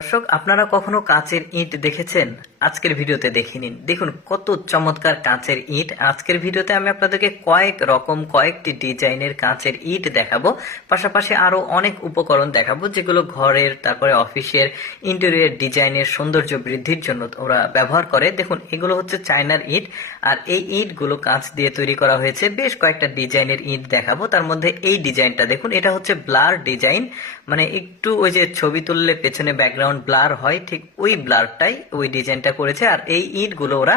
দর্শক আপনারা কখনো কাচের ইট দেখেছেন? আজকের ভিডিওতে দেখে নিন। দেখুন, কত চমৎকার কাঁচের ইট। আজকের ভিডিওতে আমি আপনাদেরকে কয়েক রকম, কয়েকটি ডিজাইনের কাঁচের ইট দেখাবো। পাশাপাশি আরও অনেক উপকরণ দেখাবো, যেগুলো ঘরের, তারপরে অফিসের, ইন্টেরিয়র ডিজাইনের সৌন্দর্য বৃদ্ধির জন্য ওরা ব্যবহার করে। দেখুন, এগুলো হচ্ছে চায়নার ইট, আর এই ইটগুলো কাঁচ দিয়ে তৈরি করা হয়েছে। বেশ কয়েকটা ডিজাইনের ইট দেখাবো। তার মধ্যে এই ডিজাইনটা দেখুন, এটা হচ্ছে ব্লার ডিজাইন। মানে একটু ওই যে ছবি তুললে পেছনে ব্যাকগ্রাউন্ড ব্লার হয়, ঠিক ওই ব্লারটাই, ওই ডিজাইনটা করেছে আর এই ইটগুলো ওরা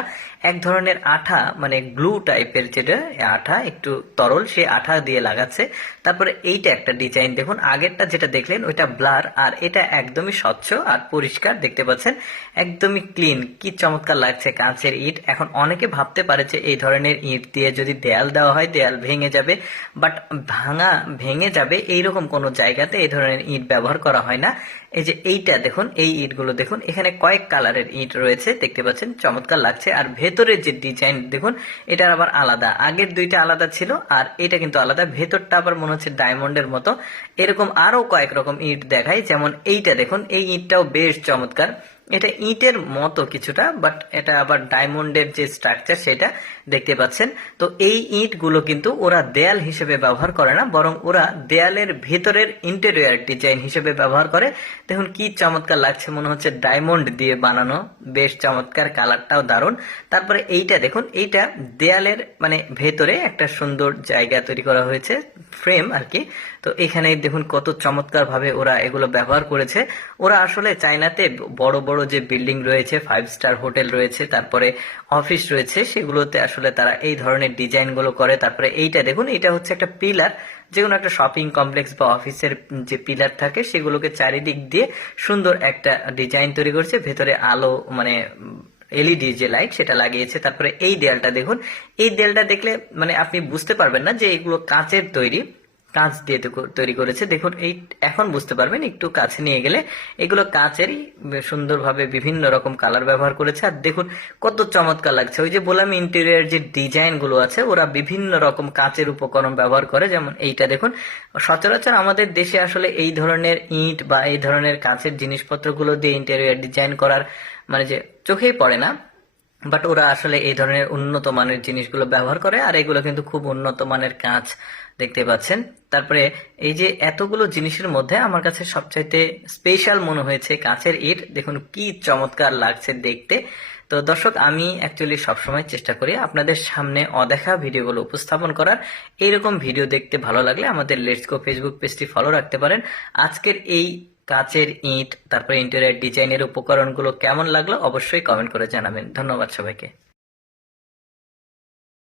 এক ধরনের আঠা মানে গ্লু টাইপের যেটা আঠা একটু তরল, সে আঠা দিয়ে লাগাচ্ছে। তারপরে এইটা একটা ডিজাইন দেখুন, আগেরটা যেটা দেখলেন, ওইটা ব্লার আর এটা একদমই স্বচ্ছ আর পরিষ্কার, দেখতে পাচ্ছেন? একদমই ক্লিন কি চমৎকার লাগছে, কাঁচের ইট। এখন অনেকে ভাবতে পারে যে এই ধরনের ইট দিয়ে যদি দেয়াল দেওয়া হয়, দেয়াল ভেঙে যাবে বাট ভাঙা, ভেঙে যাবে, এইরকম কোনো জায়গাতে এই ধরনের ইট ব্যবহার করা হয় না। এই যে এইটা, দেখুন, এই ইটগুলো, দেখুন, এখানে কয়েক কালারের ইট রয়েছে, দেখতে পাচ্ছেন? চমৎকার লাগছে, আর ভেতরের যে ডিজাইন দেখুন, এটার আবার আলাদা। আগের দুইটা আলাদা ছিল, আর এটা কিন্তু আলাদা। ভেতরটা আবার মনে হচ্ছে ডায়মন্ডের মতো। এরকম আরও কয়েক রকম ইট দেখায় যেমন এইটা, দেখুন, এই ইটটাও বেশ চমৎকার। এটা ইটের মতো কিছুটা বাট এটা আবার ডায়মন্ডের যে স্ট্রাকচার সেটা দেখতে পাচ্ছেন। তো এই ইটগুলো কিন্তু ওরা দেয়াল হিসেবে ব্যবহার করে না, বরং ওরা দেয়ালের ভেতরের ইন্টেরিয়ার ডিজাইন হিসেবে ব্যবহার করে। দেখুন কি চমৎকার লাগছে, মনে হচ্ছে ডায়মন্ড দিয়ে বানানো, বেশ চমৎকার কালারটাও দারুণ। তারপরে এইটা দেখুন, এইটা দেয়ালের মানে ভেতরে একটা সুন্দর জায়গা তৈরি করা হয়েছে ফ্রেম আর কি। তো এখানে দেখুন কত চমৎকার ভাবে ওরা এগুলো ব্যবহার করেছে। ওরা আসলে চায়নাতে বড় বড় যে বিল্ডিং রয়েছে ফাইভ স্টার হোটেল রয়েছে, তারপরে অফিস রয়েছে, সেগুলোতে আসলে তারা এই ধরনের ডিজাইনগুলো করে। তারপরে এইটা দেখুন, এটা হচ্ছে একটা পিলার যে কোনো একটা শপিং কমপ্লেক্স বা অফিসের যে পিলার থাকে, সেগুলোকে চারিদিক দিয়ে সুন্দর একটা ডিজাইন তৈরি করছে। ভেতরে আলো মানে এলইডি যে লাইট সেটা লাগিয়েছে। তারপরে এই দেয়ালটা দেখুন, এই দেয়ালটা দেখলে মানে আপনি বুঝতে পারবেন না যে এগুলো কাঁচের তৈরি। কাঁচ দিয়ে তৈরি করেছে। দেখুন, এই এখন বুঝতে পারবেন, একটু কাছে নিয়ে গেলে এগুলো কাঁচেরই সুন্দরভাবে বিভিন্ন রকম কালার ব্যবহার করেছে। আর দেখুন, কত চমৎকার লাগছে। ওই যে বললাম ইন্টেরিয়ার যে ডিজাইনগুলো আছে, ওরা বিভিন্ন রকম কাঁচের উপকরণ ব্যবহার করে। যেমন এইটা দেখুন, সচরাচর আমাদের দেশে আসলে এই ধরনের ইট বা এই ধরনের কাঁচের জিনিসপত্রগুলো দিয়ে ইন্টেরিয়ার ডিজাইন করার মানে যে চোখেই পড়ে না। বাট ওরা আসলে এই ধরনের উন্নত মানের জিনিসগুলো ব্যবহার করে, আর এগুলো কিন্তু খুব উন্নত মানের কাঁচ দেখতে পাচ্ছেন। তারপরে এই যে এতগুলো জিনিসের মধ্যে আমার কাছে সবচাইতে স্পেশাল মনে হয়েছে কাঁচের ইট। দেখুন, কি চমৎকার লাগছে দেখতে। তো দর্শক, আমি অ্যাকচুয়ালি সবসময় চেষ্টা করি আপনাদের সামনে অদেখা ভিডিওগুলো উপস্থাপন করার। এইরকম ভিডিও দেখতে ভালো লাগলে আমাদের লেটস ফেসবুক পেজটি ফলো রাখতে পারেন। আজকের এই কাচের ইট তারপরে ইন্টেরিয়ার ডিজাইনের উপকরণগুলো কেমন লাগল অবশ্যই কমেন্ট করে জানাবেন। ধন্যবাদ সবাইকে।